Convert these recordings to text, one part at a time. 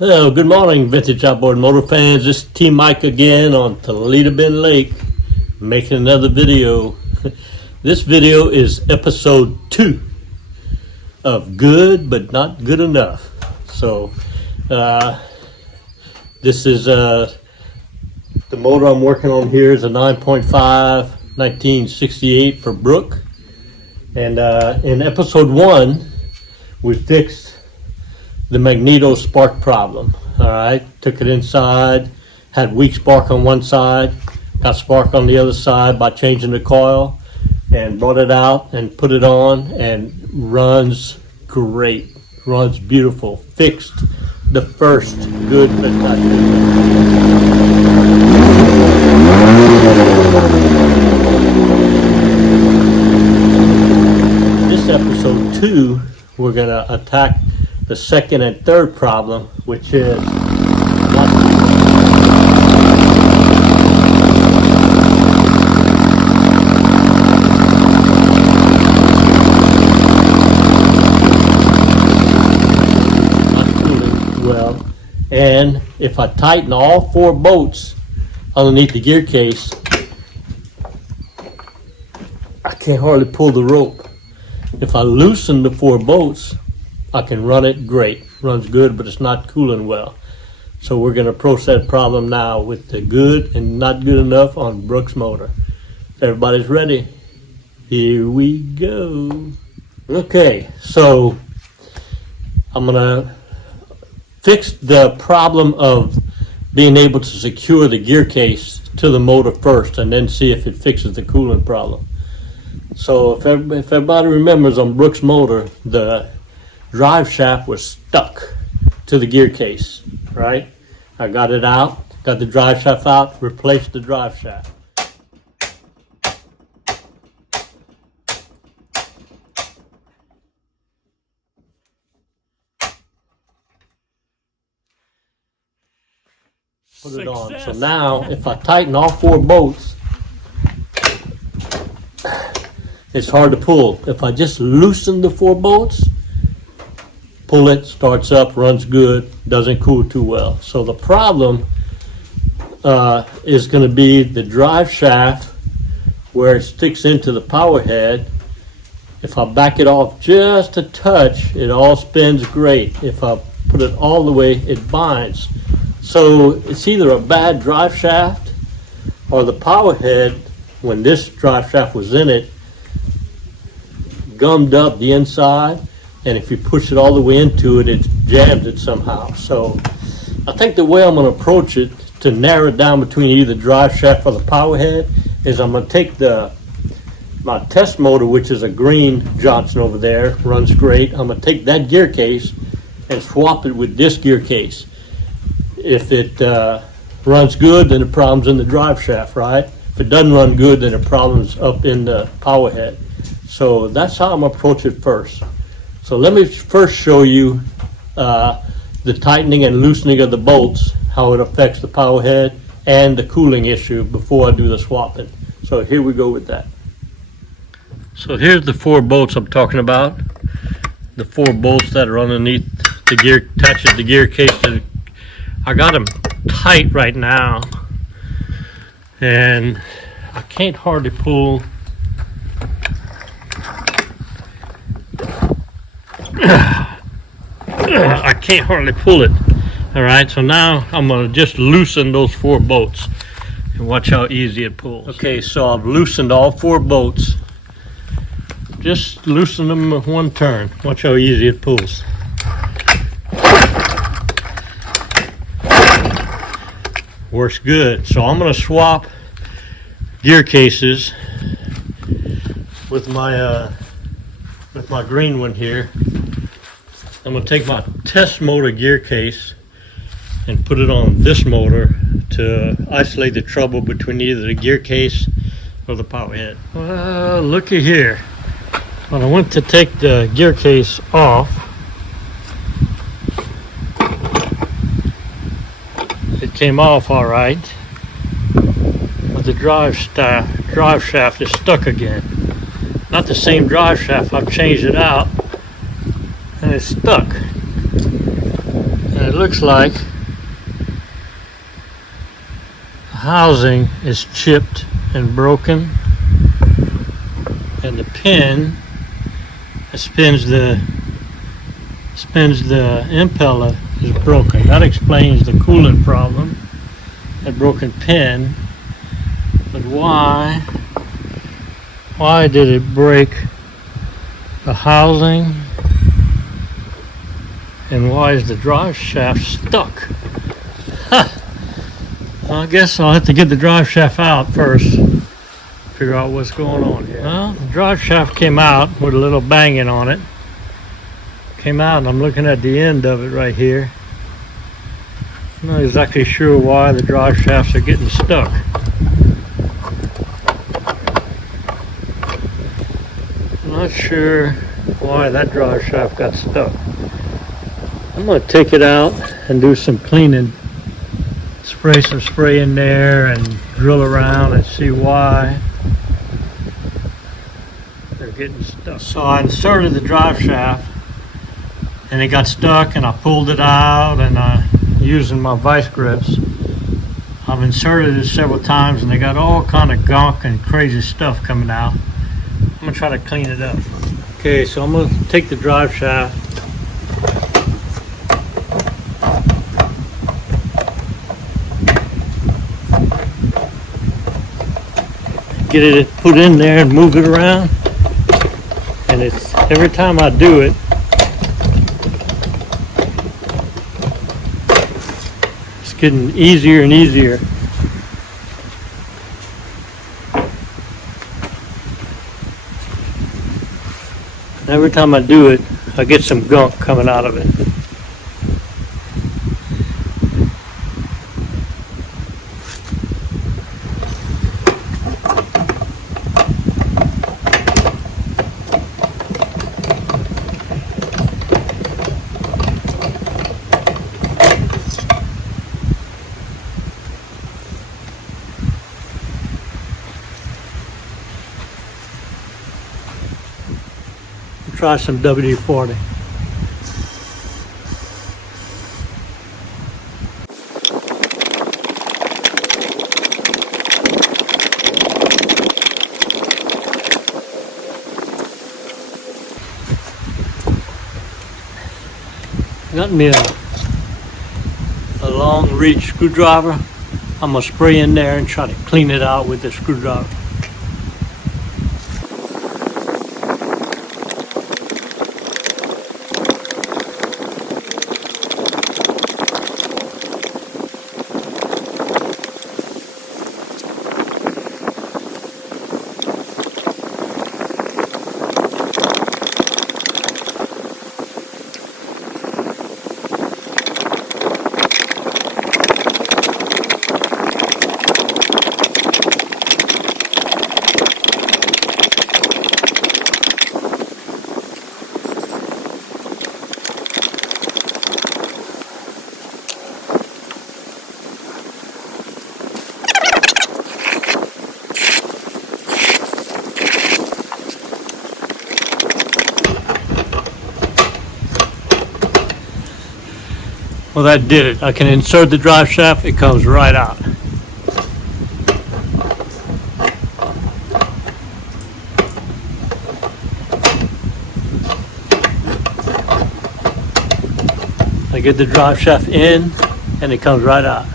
Hello, good morning, vintage outboard motor fans. This is T Mike again on Toledo Bend Lake, making another video. This video is episode 2 of Good But Not Good Enough. So, this is the motor I'm working on here is a 9.5 1968 for Brook. And in episode 1, we fixed the magneto spark problem. All right, took it inside, had weak spark on one side, got spark on the other side by changing the coil, and brought it out and put it on, and runs great, runs beautiful. Fixed the first good but not good. This episode 2, we're gonna attack the second and third problem, which is not cooling well. And if I tighten all 4 bolts underneath the gear case, I can't hardly pull the rope. If I loosen the 4 bolts, I can run it great. Runs good, but it's not cooling well. So we're going to approach that problem now with the good and not good enough on Brook's motor. Everybody's ready? Here we go. Okay, so I'm going to fix the problem of being able to secure the gear case to the motor first and then see if it fixes the cooling problem. So if everybody remembers, on Brook's motor, the drive shaft was stuck to the gear case, right? I got it out, got the drive shaft out, replaced the drive shaft. Put it on. So now if I tighten all 4 bolts, it's hard to pull. If I just loosen the 4 bolts, pull it, starts up, runs good, doesn't cool too well. So the problem is going to be the drive shaft where it sticks into the power head. If I back it off just a touch, it all spins great. If I put it all the way, it binds. So it's either a bad drive shaft or the power head, when this drive shaft was in it, gummed up the inside. And if you push it all the way into it, it jams it somehow. So I think the way I'm going to approach it to narrow it down between either drive shaft or the power head is I'm going to take my test motor, which is a green Johnson over there, runs great. I'm going to take that gear case and swap it with this gear case. If it runs good, then the problem's in the drive shaft, right? If it doesn't run good, then the problem's up in the power head. So that's how I'm going to approach it first. So let me first show you the tightening and loosening of the bolts, how it affects the power head and the cooling issue before I do the swapping. So here we go with that. So here's the 4 bolts I'm talking about. The 4 bolts that are underneath the gear, attaches the gear case. I got them tight right now, and I can't hardly pull. I can't hardly pull it. All right, so now I'm going to just loosen those 4 bolts and watch how easy it pulls. Okay, so I've loosened all 4 bolts. Just loosen them with 1 turn. Watch how easy it pulls. Works good. So I'm going to swap gear cases with my green one here. I'm going to take my test motor gear case and put it on this motor to isolate the trouble between either the gear case or the power head. Well, looky here. When I went to take the gear case off, it came off all right, but the drive shaft is stuck again. Not the same drive shaft, I've changed it out, and it's stuck. And it looks like the housing is chipped and broken, and the pin that spins the impeller is broken. That explains the coolant problem, that broken pin. But why did it break the housing, and why is the drive shaft stuck? Well, I guess I'll have to get the drive shaft out first, figure out what's going on here. Well, the drive shaft came out with a little banging on it. Came out, and I'm looking at the end of it right here. I'm not exactly sure why the drive shafts are getting stuck. I'm not sure why that drive shaft got stuck. I'm going to take it out and do some cleaning. Spray some spray in there and drill around and see why they're getting stuck. So I inserted the drive shaft and it got stuck, and I pulled it out, and using my vice grips, I've inserted it several times, and they got all kind of gunk and crazy stuff coming out. I'm going to try to clean it up. Okay, so I'm going to take the drive shaft, get it put in there and move it around, and it's every time I do it, it's getting easier and easier. Every time I do it, I get some gunk coming out of it. Try some WD-40. Got me a long reach screwdriver. I'm gonna spray in there and try to clean it out with the screwdriver. Well, that did it. I can insert the drive shaft, it comes right out. I get the drive shaft in and it comes right out.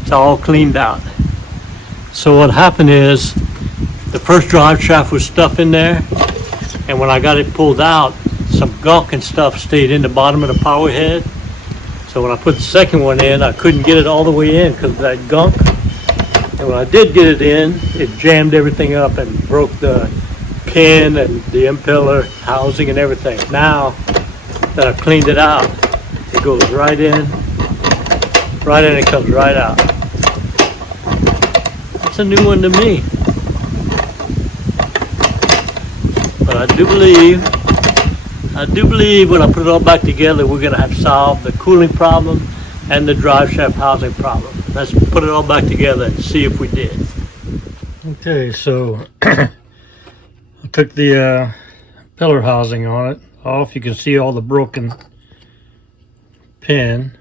It's all cleaned out. So what happened is the first drive shaft was stuff in there, and when I got it pulled out, some gunk and stuff stayed in the bottom of the power head. So when I put the second one in, I couldn't get it all the way in because of that gunk. And when I did get it in, it jammed everything up and broke the pin and the impeller housing and everything. Now that I've cleaned it out, it goes right in, it comes right out. It's a new one to me. But I do believe when I put it all back together, we're gonna have solved the cooling problem and the drive shaft housing problem. Let's put it all back together and see if we did. Okay, so I took the pillar housing on it off. You can see all the broken pin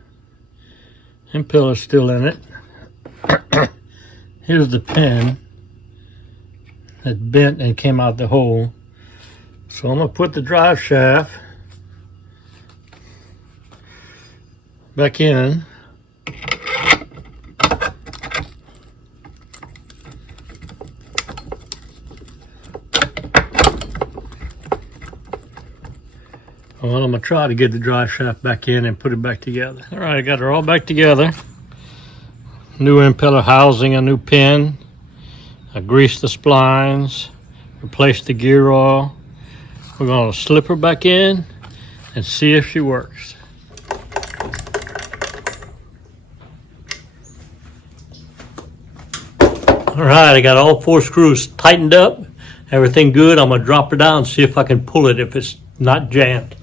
and pillar still in it. Here's the pin that bent and came out the hole. So I'm gonna put the drive shaft back in. Well, I'm gonna try to get the drive shaft back in and put it back together. All right, I got it all back together. New impeller housing, a new pin. I greased the splines, replaced the gear oil. We're gonna slip her back in and see if she works. All right, I got all 4 screws tightened up. Everything good. I'm gonna drop her down and see if I can pull it if it's not jammed.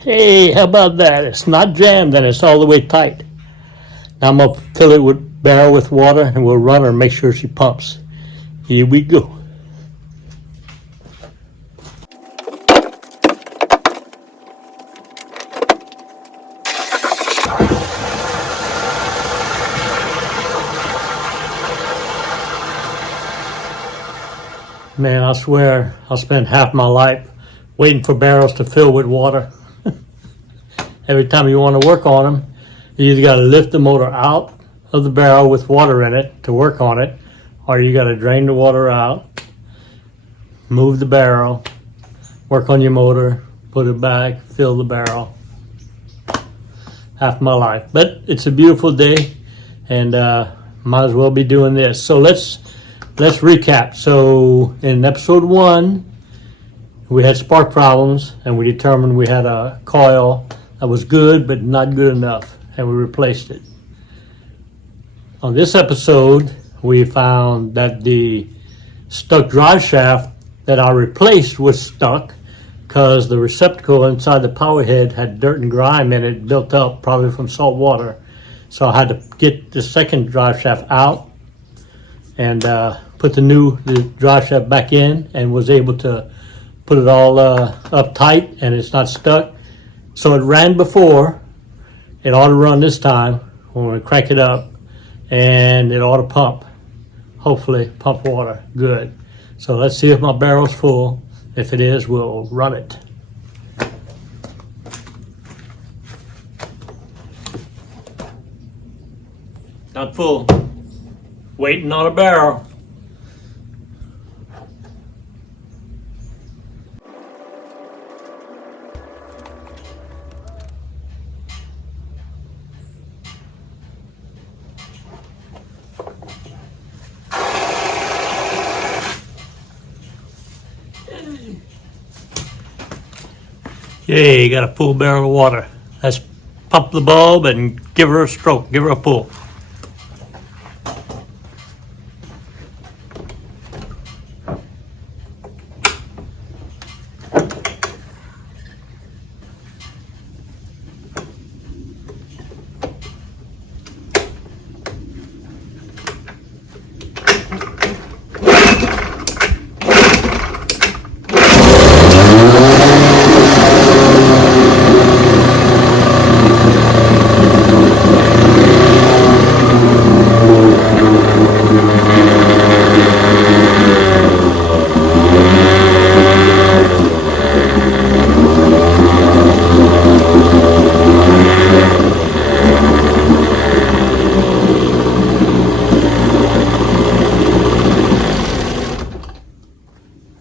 Hey, how about that? It's not jammed and it's all the way tight. Now I'm gonna fill it with barrel with water and we'll run her and make sure she pumps. Here we go. Man, I swear I'll spend half my life waiting for barrels to fill with water. Every time you want to work on them, you either got to lift the motor out of the barrel with water in it to work on it, or you got to drain the water out, move the barrel, work on your motor, put it back, fill the barrel. Half my life. But it's a beautiful day and might as well be doing this. So let's recap. So in episode 1, we had spark problems and we determined we had a coil that was good but not good enough, and we replaced it. On this episode, we found that the stuck drive shaft that I replaced was stuck because the receptacle inside the power head had dirt and grime in it built up, probably from salt water. So I had to get the second drive shaft out and put the drive shaft back in, and was able to put it all up tight and it's not stuck. So it ran before, it ought to run this time when we crank it up, and it ought to pump, hopefully pump water good. So let's see if my barrel's full. If it is, we'll run it. Not full, waiting on a barrel. Yay, got a full barrel of water. Let's pump the bulb and give her a stroke, give her a pull.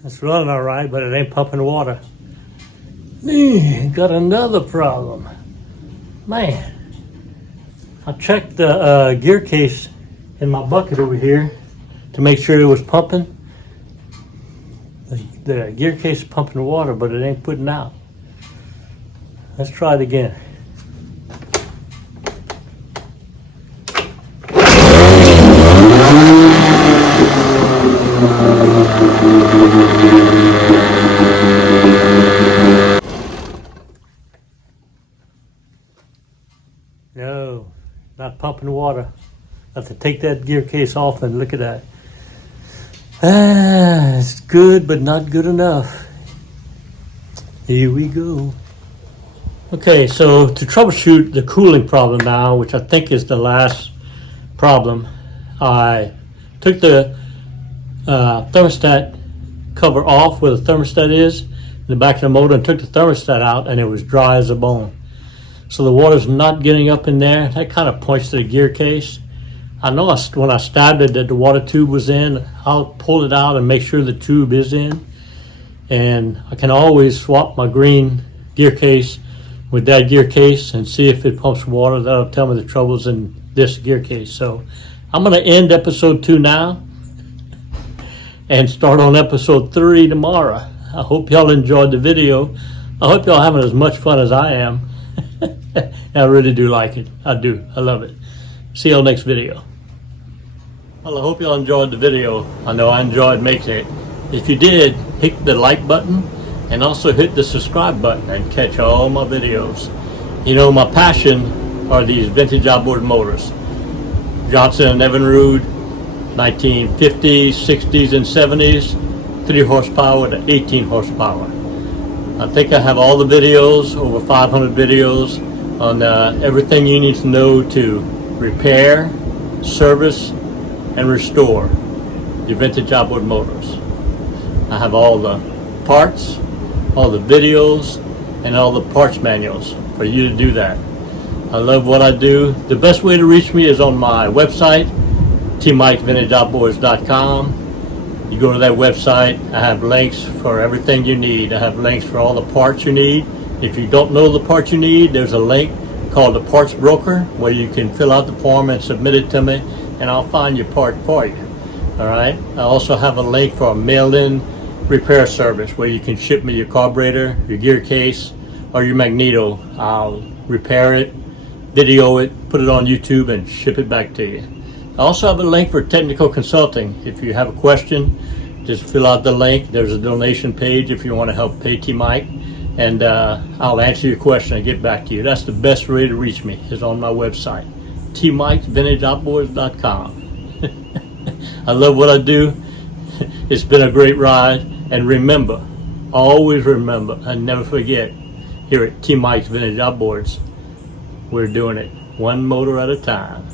It's running all right, but it ain't pumping water. Got another problem. Man, I checked the gear case in my bucket over here to make sure it was pumping. The gear case is pumping water, but it ain't putting out. Let's try it again. No, not pumping water. I have to take that gear case off and look at that. It's good, but not good enough. Here we go. Okay, so to troubleshoot the cooling problem now, which I think is the last problem, I took the thermostat cover off where the thermostat is in the back of the motor and took the thermostat out, and it was dry as a bone. So the water's not getting up in there. That kind of points to the gear case. I know when I stabbed it that the water tube was in. I'll pull it out and make sure the tube is in. And I can always swap my green gear case with that gear case and see if it pumps water. That'll tell me the troubles in this gear case. So I'm going to end episode 2 now and start on episode 3 tomorrow. I hope y'all enjoyed the video. I hope y'all having as much fun as I am. I really do like it. I do. I love it. See y'all next video. Well, I hope y'all enjoyed the video. I know I enjoyed making it. If you did, hit the like button and also hit the subscribe button and catch all my videos. You know, my passion are these vintage outboard motors. Johnson & Evinrude, 1950s, 60s, and 70s, 3 horsepower to 18 horsepower. I think I have all the videos, over 500 videos, on everything you need to know to repair, service, and restore your vintage outboard motors. I have all the parts, all the videos, and all the parts manuals for you to do that. I love what I do. The best way to reach me is on my website, tmikevintageoutboards.com. You go to that website, I have links for everything you need. I have links for all the parts you need. If you don't know the parts you need, there's a link called the Parts Broker where you can fill out the form and submit it to me, and I'll find your part for you. All right. I also have a link for a mail-in repair service where you can ship me your carburetor, your gear case, or your magneto. I'll repair it, video it, put it on YouTube, and ship it back to you. I also have a link for technical consulting. If you have a question, just fill out the link. There's a donation page if you want to help pay T-Mike, and I'll answer your question and get back to you. That's the best way to reach me, is on my website, tmikevintageoutboards.com. I love what I do. It's been a great ride. And remember, always remember, and never forget, here at T-Mike's Vintage Outboards, we're doing it one motor at a time.